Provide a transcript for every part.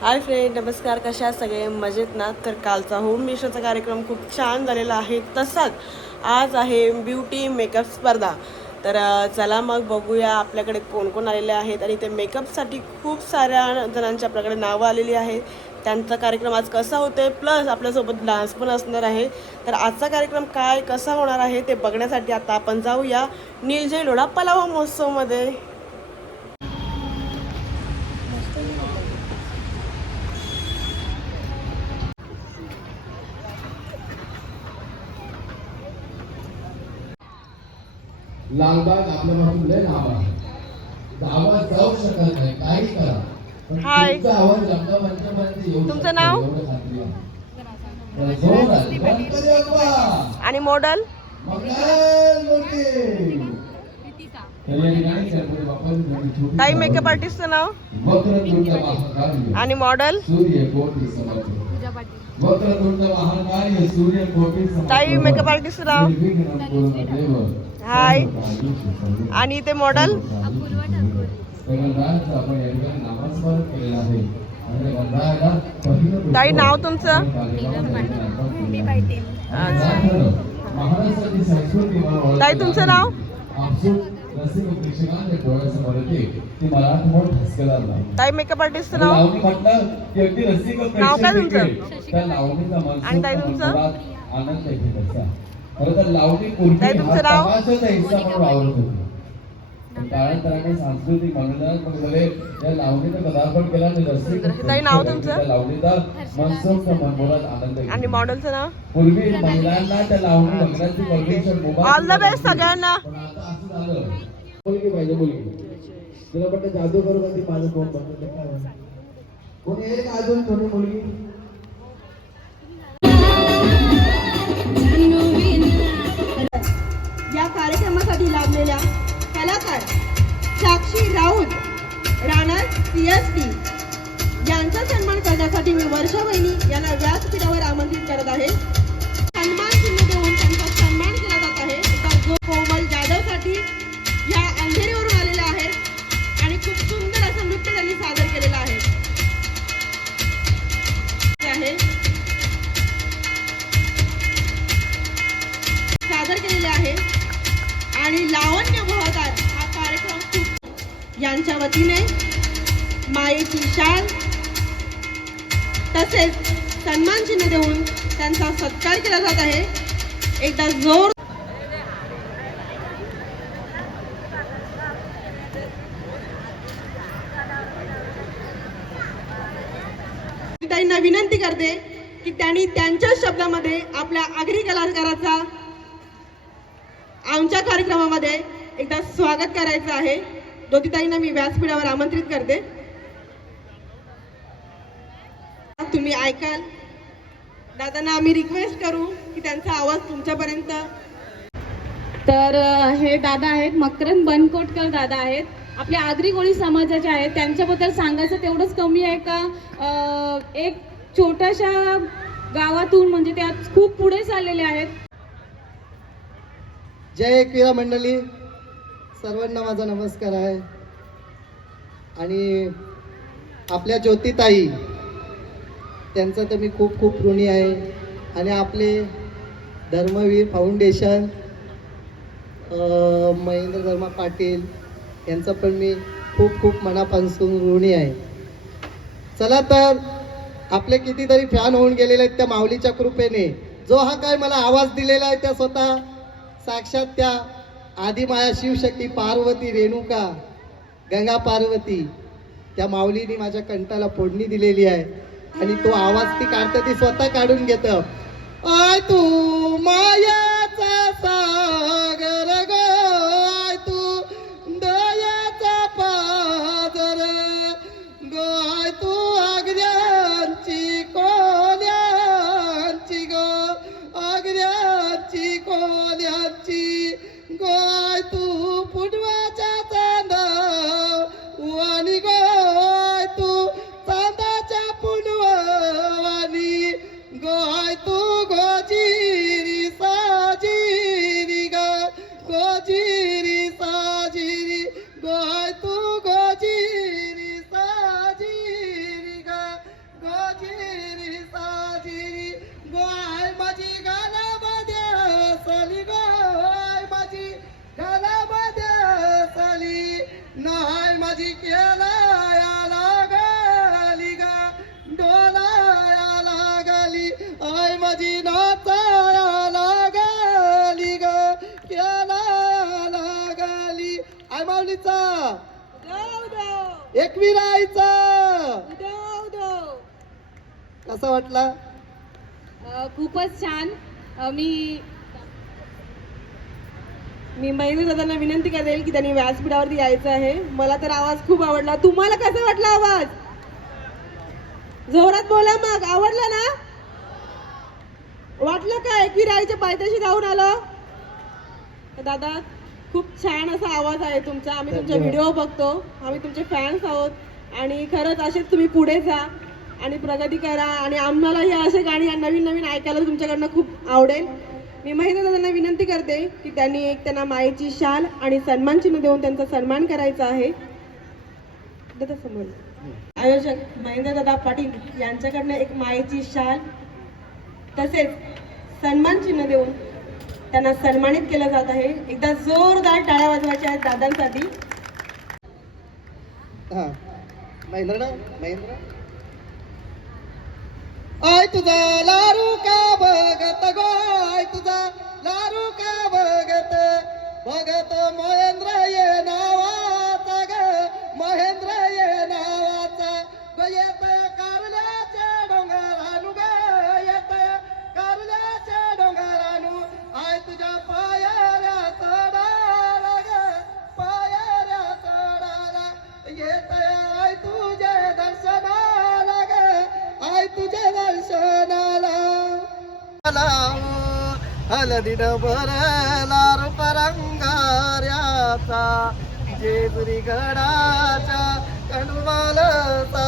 Hi friend नमस्कार. कशा सगळे? मजेत ना? तर कालचा होम मिशनचा कार्यक्रम खूप छान झालेला आहे. तसाच आज आहे ब्युटी मेकअप स्पर्धा. तर चला मग बघूया आपल्याकडे कोण कोण आलेले आहेत आणि ते मेकअपसाठी खूप साऱ्या जणांची आपल्याकडे नावं आलेली आहेत. त्यांचा कार्यक्रम आज कसा होतो आहे प्लस आपल्यासोबत डान्स पण असणार आहे. तर आजचा कार्यक्रम काय कसा होणार आहे ते बघण्यासाठी आता आपण जाऊया. नीलजय लोढा पलावा महोत्सवमध्ये. लालबाग आपल्यापासून लय लांब आहे. आवाज जाऊ शकत नाही काही करा. हाय. तुमचा नाव? आणि मॉडल ताई मेकअप. आर्टिस्टचं नाव? आणि मॉडल सूर्य कोटी समर्थ वक्रतुंड महाकाय सूर्य कोटी समर्थ ताई मेकअप आर्टिस्ट पूर्णदेव. हाय. आणि ते मॉडल ताई, नाव तुमचं? ताई, तुमचं नाव? ताई मेकअप आर्टिस्टचं आणि नाव? नाव काय तुमचं? आणि ताई तुमचं? ताई, तुमचं नाव? काळांतराने सांस्कृतिक नाव तुमचं? लावणीचा मनसोक्त आनंद आणि मॉडेलचं नाव? पूर्वी महिलांना त्या लावणी बघण्याची परमिशन ऑल द बेस्ट सगळ्यांना. मुलगी पाहिजे मुलगी तुला वाटतं जादू करू का ती माझं फोन बघतो काय कोणी येईल का अजून थोडी मुलगी या कार्यक्रमासाठी लाभलेल्या कलाकार साक्षी राऊत राणा सीएसटी यांचा सन्मान करण्यासाठी मी वर्षा वहिनी यांना व्यासपीठावर आमंत्रित करत आहे. सन्मान चिन्ह देऊन त्यांचा सन्मान केला जात आहे. तर जो कोमल जाधवसाठी या अंधेरीवरून आलेल्या आहे आणि खूप सुंदर असं नृत्य त्यांनी सादर केलेलं आहे. सादर केलेले आहे. आणि लावण्य भागात हा कार्यक्रम खूप यांच्या वतीने मायेची शाल तसेच सन्मान चिन्ह देऊन त्यांचा सत्कार केला जात आहे. एकदा जोर ताईंना विनंती करते की त्यांनी कार्यक्रमामध्ये आपल्या आगरी कलाकाराचा आमच्या कार्यक्रमामध्ये एकदा स्वागत करायचं आहे. ज्योतिताईंना मी व्यासपीठावर आमंत्रित करते. तुम्ही ऐकाल. दादांना आम्ही रिक्वेस्ट करू की त्यांचा आवाज तुमच्यापर्यंत. तर हे दादा आहेत मकरंद बनकोटकर दादा आहेत. आपल्या आगरी कोळी समाजाचे आहेत. त्यांच्याबद्दल सांगायचं तेवढंच कमी आहे का? एक छोट्याशा गावातून म्हणजे ते आज खूप पुढे चाललेले आहेत. जय क्रीडा मंडळी. सर्वांना माझा नमस्कार आहे. आणि आपल्या ज्योतिताई त्यांचं तर मी खूप खूप ऋणी आहे. आणि आपले धर्मवीर फाउंडेशन महेंद्र धर्मा पाटील यांचं पण मी खूप खूप मनापासून ऋणी आहे. चला तर आपले कितीतरी फॅन होऊन गेलेले आहेत त्या माऊलीच्या कृपेने. जो हा काय मला आवाज दिलेला आहे त्या स्वतः साक्षात त्या आदिमाया शिवशक्ती पार्वती रेणुका गंगा पार्वती त्या माऊलीने माझ्या कंठाला फोडणी दिलेली आहे. आणि तो आवाज ती काढतं ती स्वतः काढून घेत. आय तू माया एकविरायचं. उदो उदो. कसा वाटला? अ, खूपच छान. अ, मी मी महेंद्र दादांना विनंती करेल की त्यांनी व्यासपीठावरती यायचं आहे. मला तर आवाज खूप आवडला. तुम्हाला कसा वाटला आवाज? जोरात बोला मग. आवडला ना? वाटलं का एकवीर आईच्या पायथ्याशी जाऊन आलं? तर दादा? खूप छान असा आवाज आहे तुमचा. आम्ही तुमचे. व्हिडिओ बघतो. आम्ही तुमचे फॅन्स आहोत. आणि खरंच असेच तुम्ही पुढे जा. आणि प्रगती करा आणि आम्हालाही असे गाणी नवीन नवीन ऐकायला तुमच्याकडनं खूप आवडेल. मी महेंद्र दादांना विनंती करते की त्यांनी एक त्यांना मायेची शाल आणि सन्मान चिन्ह देऊन त्यांचा सन्मान करायचा आहे. दादा समोर आयोजक महेंद्र दादा पाटील यांच्याकडनं एक मायेची शाल तसेच सन्मान चिन्ह देऊन त्यांना सन्मानित केलं जात आहे. एकदा जोरदार टाळ्या वाजवायच्या आहेत दादांसाठी. हा. महेंद्र ना? महेंद्र? आय तुझा लारू का बघत गो? आय तुझा लारू का बघत? बघत महेंद्र ये नावा. हलदीन भरला परंगाऱ्याचा जेजुरी गडाचा कणवालचा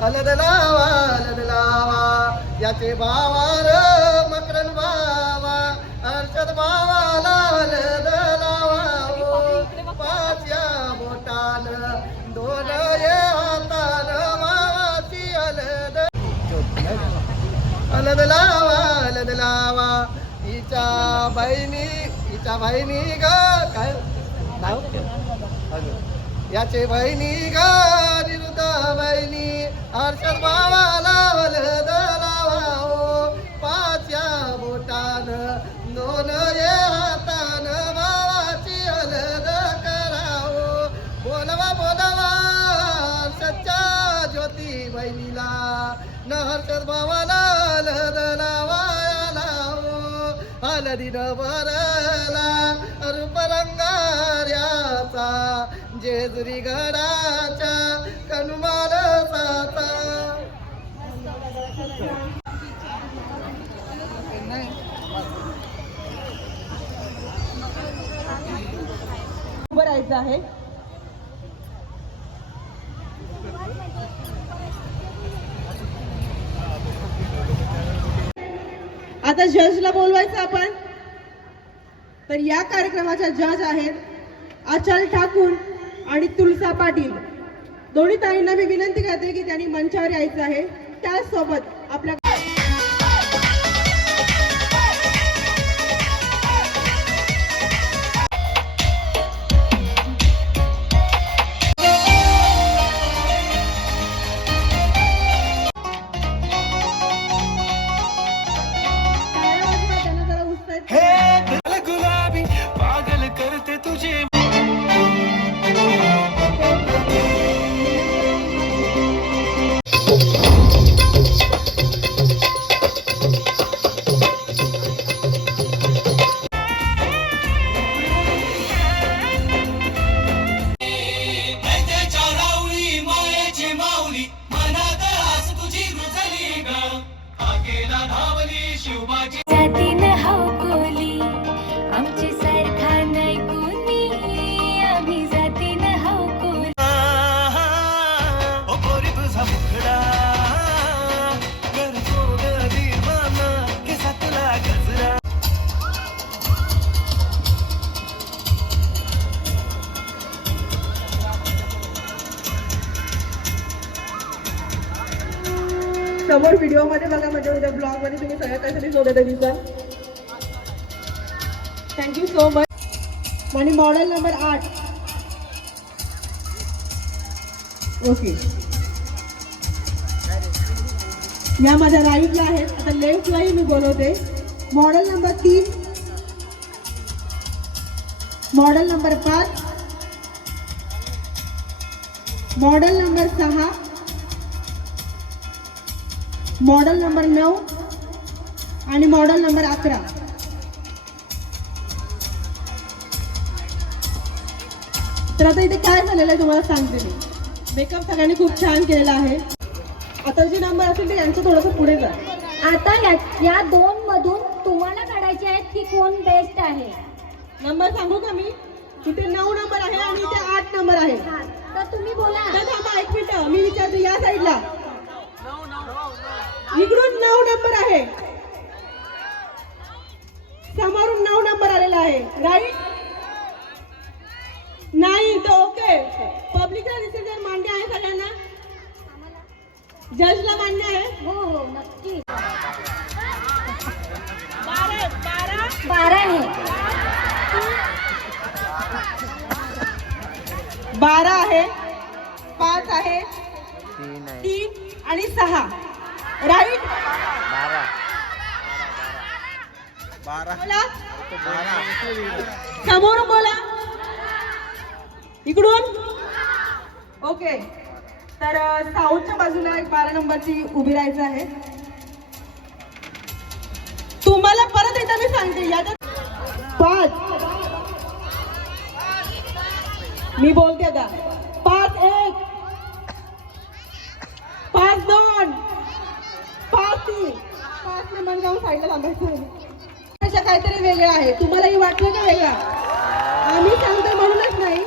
हलद लावा हलद लावा याचे बावार मकरन बावा अर्षद बावाला हलद लावा पाच्या पाचया बोटान दोन हलद लावा हलद लावा. हिच्या बहिणी हिच्या बहिणी ग काय? नाव? हॅलो याचे बहिणी ग निरुद्ध बहिणी. हर्षद बाबाला हलद लावा हो. ओ पाचया बोटान दोन ये हातान बाबाची हलद करावो हो. बोलवा बोलवा सच्चा ज्योती बहिणीला. न हर्षद बाबाला दिन भरला रूपरंगाऱ्याचा जेजुरी गडाच्या कनुमाल साचा उभं राहायचं आहे. आता जजला बोलवायचं आपण. तर या कार्यक्रमाच्या जज आहेत अचल ठाकूर आणि तुलसा पाटील. दोन्ही ताईंना मी विनंती करते की त्यांनी मंचावर यायचं आहे. त्याचसोबत आपल्या समोर व्हिडिओमध्ये बघा म्हणजे उद्या ब्लॉगमध्ये तुम्ही सगळ्या कशाने सोडत दिसाल थँक्यू सो मच आणि मॉडेल नंबर आठ. ओके या माझ्या राईटला आहेत. आता लेफ्टलाही मी बोलवते. मॉडेल नंबर तीन. मॉडेल नंबर पाच. मॉडेल नंबर सहा. मॉडेल नंबर नऊ आणि मॉडेल नंबर अकरा. तर आता इथे काय झालेलं आहे तुम्हाला सांगते मी. मेकअप सगळ्यांनी खूप छान केलेला आहे. आता जे नंबर असेल ते यांचं थोडंसं पुढे जा. आता या या दोन मधून तुम्हाला काढायचे आहेत की कोण बेस्ट आहे? नंबर सांगू का मी? इथे नऊ नंबर आहे आणि इथे आठ नंबर आहे. तर तुम्ही बोला. थांबा एक मिनिट. मी विचारते या साईडला इकडून नऊ नंबर आहे. समोरून नऊ नंबर आलेला आहे. राईट नाही तर ओके पब्लिकला जर मान्य आहे सगळ्यांना? जजला मान्य आहे? हो हो नक्की बारा बारा. बारा आहे. बारा आहे पाच आहे. तीन आणि सहा. राईट? बोला. समोरून बोला. इकडून? ओके. तर साऊथच्या बाजूला एक बारा नंबरची उभी राहायचं आहे. तुम्हाला परत एकदा मी सांगते याच्यात पाच. मी बोलते आता. पाच जाऊन साईडला थांबायचं काहीतरी वेगळं आहे. तुम्हालाही वाटलं का वेगळा? आम्ही सांगतो म्हणूनच नाही.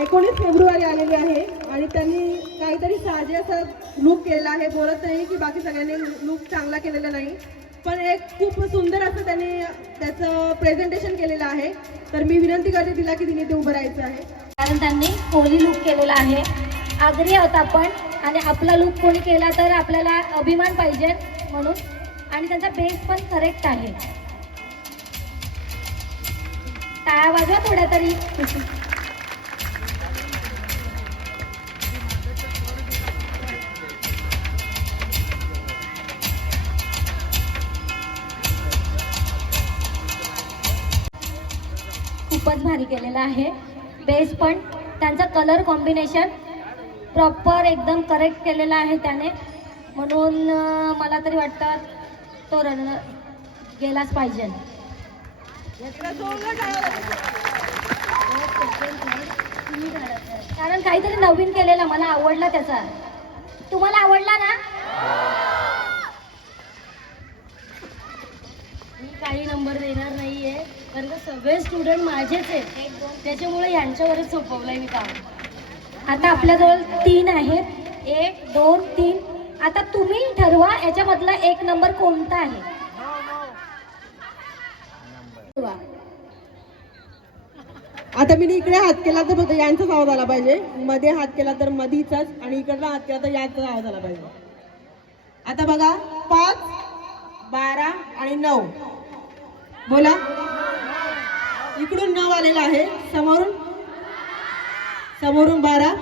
एकोणीस फेब्रुवारी आलेली आहे आणि त्यांनी काहीतरी साजे असं लुक केलेला आहे. बोलत नाही की बाकी सगळ्यांनी लुक चांगला केलेला नाही. पण एक खूप सुंदर असं त्यांनी त्याचं प्रेझेंटेशन केलेलं आहे. तर मी विनंती करते तिला की तिने ते उभं राहायचं आहे. कारण त्यांनी कोली लुक केलेला आहे. आग्री आहोत आपण. आणि आपला लुक कोणी केला तर आपल्याला अभिमान पाहिजे म्हणून आणि त्यांचा बेस पण करेक्ट आहे. टाळ्या वाजवा थोड्या तरी. खूपच भारी केलेला आहे. बेस पण. त्यांचा कलर कॉम्बिनेशन प्रॉपर एकदम करेक्ट केलेला आहे त्याने. म्हणून मला तरी वाटतं तो रन गेलाच पाहिजे. कारण काहीतरी नवीन केलेला मला आवडला त्याचा. तुम्हाला आवडला ना? मी काही नंबर देणार नाहीये कारण का सगळे स्टुडंट माझेच आहेत. त्याच्यामुळे यांच्यावरच सोपवलंय मी काम. आता आपल्याजवळ तीन आहेत. एक दोन तीन आता तुम्ही ठरवा याच्यामधला एक नंबर कोणता आहे? आता मी इकडे हात केला तर फक्त यांचाच आवाज आला पाहिजे. मध्ये हात केला तर मधीचाच आणि इकडला हात केला तर याचाच आवाज आला पाहिजे. आता बघा पाच बारा आणि नऊ. बोला. इकडून नऊ आलेला आहे. समोरून? समोरून बारा.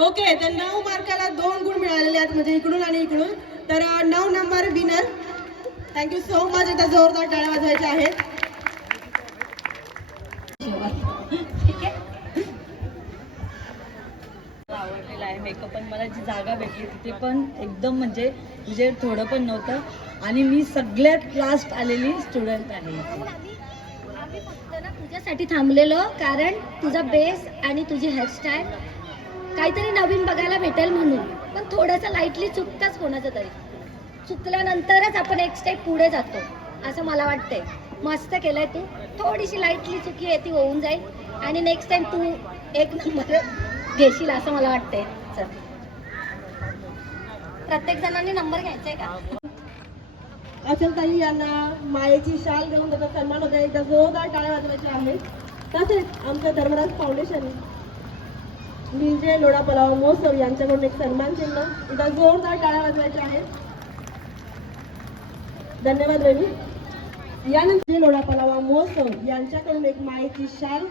ओके तर नऊ मार्काला दोन गुण मिळालेले आहेत म्हणजे इकडून आणि इकडून. तर नऊ number winner thank you so much एकदा जोरदार टाळ्या वाजवायच्या आहेत. आवडलेला आहे मेकअप पण मला जी जागा भेटली तिथे पण एकदम म्हणजे म्हणजे थोडं पण नव्हतं. आणि मी सगळ्यात लास्ट आलेली स्टुडंट आहे आम्ही फक्त ना तुझ्यासाठी थांबलेलो कारण तुझा बेस आणि तुझी हेअरस्टाईल काहीतरी नवीन बघायला भेटेल म्हणून. पण थोडंसं लाईटली चुकताच कोणाचं तरी. चुकल्यानंतरच आपण एक स्टेप पुढे जातो असं मला वाटतंय. मस्त केलंय तू. थोडीशी लाईटली चुकी आहे ती होऊन जाईल. आणि नेक्स्ट टाइम तू एक नंबर घेशील असं मला वाटतंय. चल. प्रत्येक जणांनी नंबर घ्यायचा आहे का? अचल ताई यांना मायेची शाल देऊन त्याचा सन्मान होता एकदा जोरदार टाळ्या वाजवायच्या आहेत. तसेच आमच्या धर्मराज फाउंडेशन विजय लोढा पलाव महोत्सव यांच्याकडून एक सन्मान चिन्ह. एकदा जोरदार टाळ्या वाजवायच्या आहेत. धन्यवाद रवी. यानंतर लोढा पलावा महोत्सव यांच्याकडून एक मायेची शाल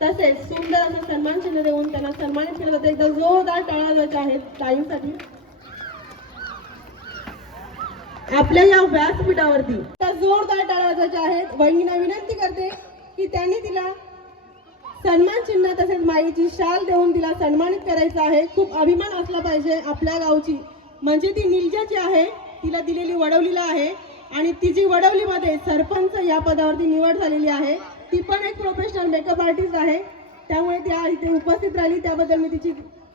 तसेच सुंदर असं सन्मान चिन्ह देऊन त्यांना सन्मानित केलं जातं. एकदा जोरदार टाळ्या वाजवायच्या आहेत टाईमसाठी आपल्या या व्यासपीठावरती जोरदार टाळ्या वाजवायच्या आहेत. बहिणीला विनंती करते की त्यांनी तिला सन्मान चिन्ह तसेच माईची शाल देऊन तिला सन्मानित करायचं आहे. खूप अभिमान असला पाहिजे आपल्या गावची. म्हणजे ती निलजाची आहे तिला दिलेली वडवलीला आहे. आणि तिची वडवलीमध्ये सरपंच या पदावरती निवड झालेली आहे ती पण एक प्रोफेशनल मेकअप आर्टिस्ट आहे. त्यामुळे ती इथे उपस्थित राहिली. त्याबद्दल मी तिची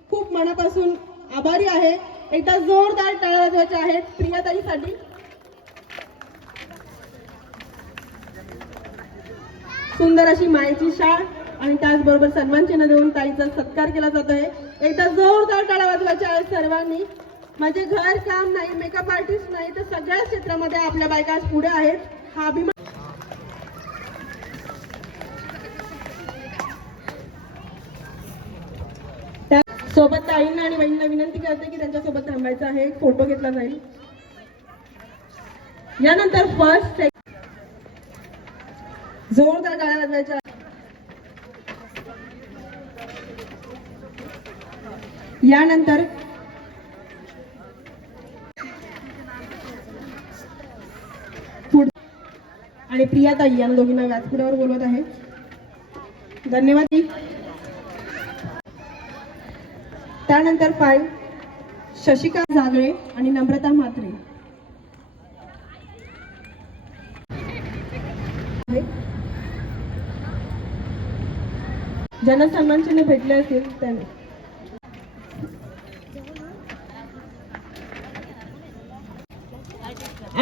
खूप मनापासून आभारी आहे. एकदा जोरदार टाळ्या वाजवायच्या आहेत प्रियाताईसाठी. सुंदर अशी मायेची शाळ आणि त्याचबरोबर सन्मान चिन्ह देऊन ताईचा सत्कार केला जातो आहे एकदा जोरदार टाळा वाजवायच्या आहेत सर्वांनी. म्हणजे घर काम नाही मेकअप आर्टिस्ट नाही तर सगळ्या क्षेत्रामध्ये आपल्या बायका पुढे आहेत. हा अभिमान सोबत ताईंना आणि बहिणींना विनंती करते की त्यांच्यासोबत थांबायचं आहे. फोटो घेतला जाईल. यानंतर फर्स्ट जोरदार गाड्या वाजवायच्या यानंतर आणि प्रियाताई या दोघींना व्यासपीठावर बोलवत आहे. धन्यवाद त्यानंतर फाय शशिका जागळे आणि नम्रता म्हात्रे. ज्यांना सन्मान चिन्ह भेटले असेल त्यांनी.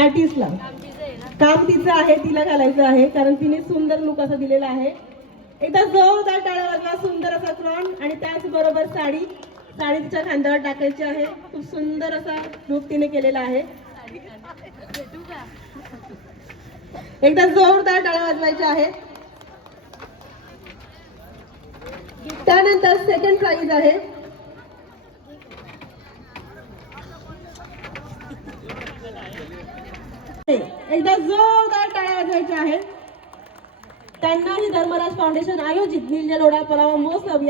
आर्टिस्टला. काम तिचं आहे तिला घालायचं आहे कारण तिने सुंदर लुक असा दिलेला आहे. एकदा जोरदार टाळ्या वाजवा सुंदर असा क्रॉन आणि त्याचबरोबर साडी साडी तिच्या खांद्यावर टाकायची आहे. खूप सुंदर असा लुक तिने केलेला आहे. एकदा जोरदार टाळ्या वाजवायच्या आहेत त्यानंतर सेकंड प्राइज आहे. एकदा जोरदार टाळ्या वाजवायच्या आहेत त्यांनाही धर्मराज फाउंडेशन आयोजित निर्जलोडा ओढा परावा महोत्सव